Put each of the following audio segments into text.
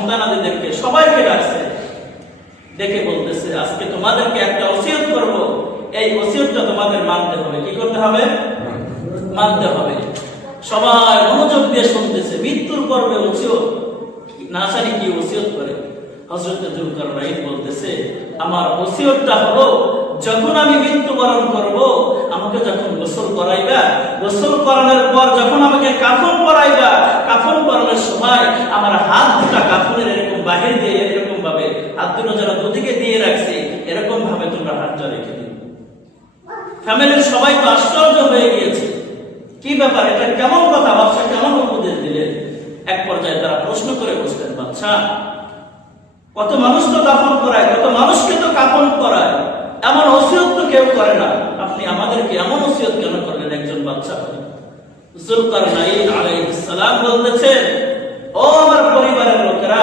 সন্তানাদিদেরকে সবাইকে ডাকছে, ডেকে বলতেছে আজকে তোমাদেরকে একটা ওসিয়ত করব, এই ওসিয়তটা তোমাদের মানতে হবে। কি করতে হবে? মানতে হবে। সবাই মনোযোগ দিয়ে শুনতেছে। মৃত্যুর পর্বে ওসিয়ত না জানি কি ওসিয়ত করে। হযরত যুলকারনাইন বলতেছে আমার ওসিয়তটা হলো যখন আমি মৃত্যুবরণ করব আমাকে যখন গোসল করাইবা, গোসল করানোর পর যখন আমাকে কাফন পরাইবা, কাফন পরানোর সময় আমার হাত দুটা কাফনের এরকম বাহির দিয়ে এরকম ভাবে হাত দুটো যারা দুদিকে দিয়ে রাখছে এরকম ভাবে তোমরা হাতটা রেখে দিবে। ফ্যামিলির সবাই তো আশ্চর্য হয়ে গিয়েছে, কি ব্যাপার, এটা কেমন কথা, বাদশা কেমন উপদেশ দিলেন? এক পর্যায়ে তারা প্রশ্ন করে বসলেন, বাদশা কত মানুষ তো দাফন করায়, কত মানুষকে তো কাফন করায়, এমন ওসিয়ত তো কেউ করে না, আপনি আমাদেরকে এমন ওসিয়ত কেন করলেন একজন বাদশা হয়ে? যুলকারনাইন আলাইহিস সালাম বলতেছেন, ও আমার পরিবারের লোকেরা,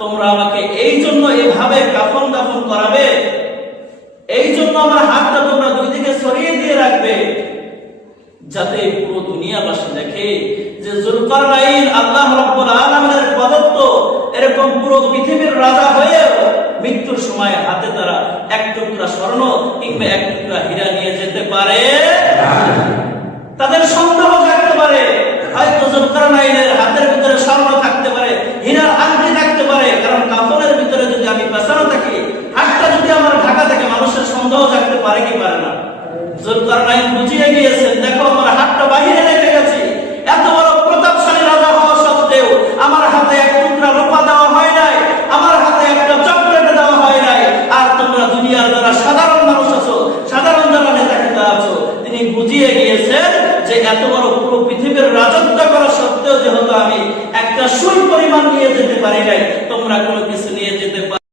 তোমরা আমাকে এই জন্য এভাবে কাফন দাফন করাবে, এই জন্য আমার হাতটা তোমরা দুই দিকে সরিয়ে দিয়ে রাখবে, যাতে পুরো দুনিয়াবাসী দেখে যে যুলকারনাইন আল্লাহ রাব্বুল আলামিনের প্রদত্ত এরকম পুরো পৃথিবীর রাজা হয়ে মৃত্যুর সময় হাতে তারা এক টুকরা স্বর্ণ কিংবা এক টুকরা হীরা নিয়ে যেতে পারে। তাদের সন্দেহ থাকতে পারে, হয়তো যুলকারনাইনের হাতের ভিতরে স্বর্ণ থাকতে পারে, হীরার আংটি থাকতে পারে, কারণ কাফনের ভিতরে যদি আমি পেছানো থাকি, হাতটা যদি আমার ঢাকা থাকে, মানুষের সন্দেহ থাকতে পারে কি পারে না? যুলকারনাইন বুঝিয়ে গিয়েছেন, দেখো আমার হাতটা বাহিরে রেখে গেছি, এত বড় প্রতাপশালী রাজা হওয়া সত্ত্বেও আমার হাতে এক টুকরা রূপা দেওয়া হয় নাই, আমার হাতে একটা চকলেট দেওয়া হয় নাই, আর তোমরা দুনিয়ার যারা সাধারণ মানুষ আছো, সাধারণ যারা নেতা খেতা আছো, তিনি বুঝিয়ে গিয়েছেন যে এত বড় পুরো পৃথিবীর রাজত্ব করা সত্ত্বেও যেহেতু আমি একটা সুই পরিমাণ নিয়ে যেতে পারি নাই, তোমরা কোনো কিছু নিয়ে